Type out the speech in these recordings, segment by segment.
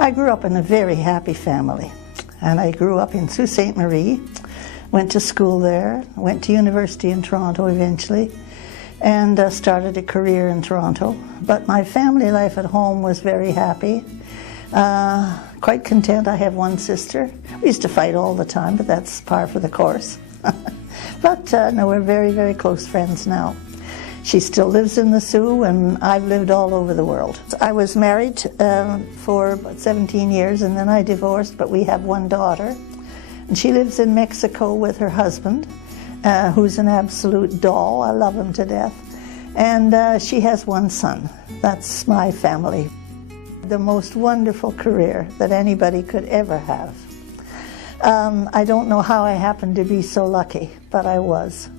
I grew up in a very happy family, and I grew up in Sault Ste. Marie, went to school there, went to university in Toronto eventually, and started a career in Toronto. But my family life at home was very happy, quite content. I have one sister. We used to fight all the time, but that's par for the course. But no, we're very, very close friends now. She still lives in the Sioux, and I've lived all over the world. I was married for about 17 years, and then I divorced, but we have one daughter. And she lives in Mexico with her husband, who's an absolute doll. I love him to death. And she has one son. That's my family. The most wonderful career that anybody could ever have. I don't know how I happened to be so lucky, but I was.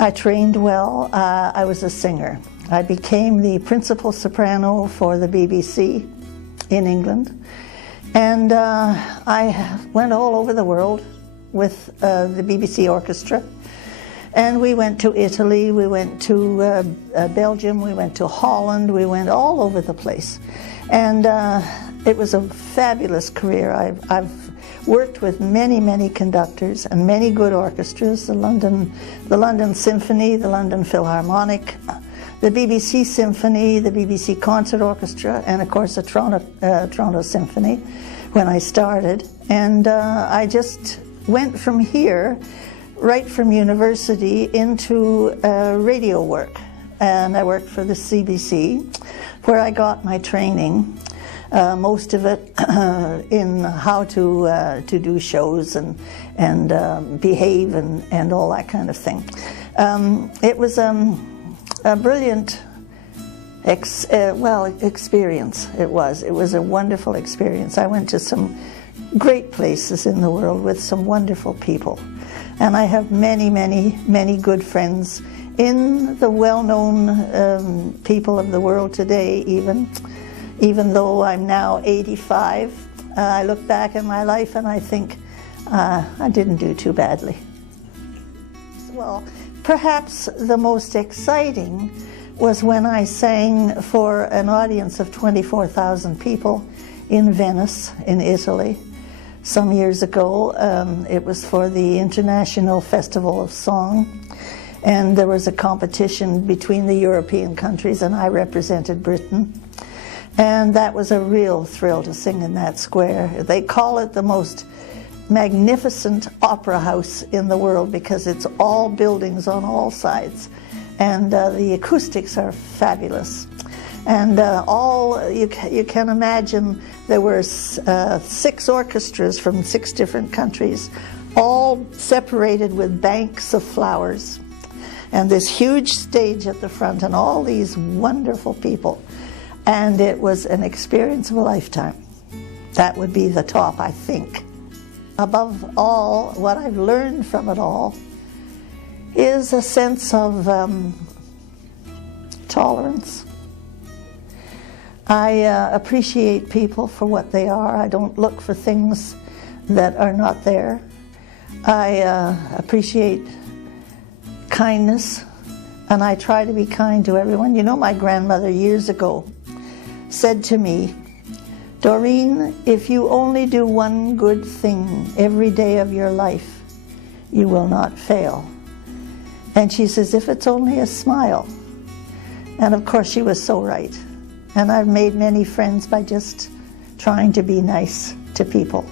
I trained well. I was a singer. I became the principal soprano for the BBC in England. And I went all over the world with the BBC orchestra. And we went to Italy, we went to Belgium, we went to Holland, we went all over the place. And it was a fabulous career. I've worked with many, many conductors and many good orchestras, the London Symphony, the London Philharmonic, the BBC Symphony, the BBC Concert Orchestra, and of course the Toronto Symphony when I started. And I just went from here, right from university, into radio work. And I worked for the CBC, where I got my training. Most of it in how to do shows and behave and all that kind of thing. It was a brilliant experience. It was a wonderful experience. I went to some great places in the world with some wonderful people, and I have many, many, many good friends in the well-known people of the world today. Even though I'm now 85, I look back at my life and I think I didn't do too badly. Well, perhaps the most exciting was when I sang for an audience of 24,000 people in Venice, in Italy, some years ago. It was for the International Festival of Song, and there was a competition between the European countries, and I represented Britain. And that was a real thrill to sing in that square. They call it the most magnificent opera house in the world because it's all buildings on all sides. And the acoustics are fabulous. And you can imagine there were 6 orchestras from 6 different countries, all separated with banks of flowers. And this huge stage at the front and all these wonderful people. And it was an experience of a lifetime. That would be the top, I think. Above all, what I've learned from it all is a sense of tolerance. I appreciate people for what they are. I don't look for things that are not there. I appreciate kindness, and I try to be kind to everyone. You know, my grandmother years ago said to me, "Doreen, if you only do one good thing every day of your life, you will not fail." And she says, if it's only a smile. And of course she was so right. And I've made many friends by just trying to be nice to people.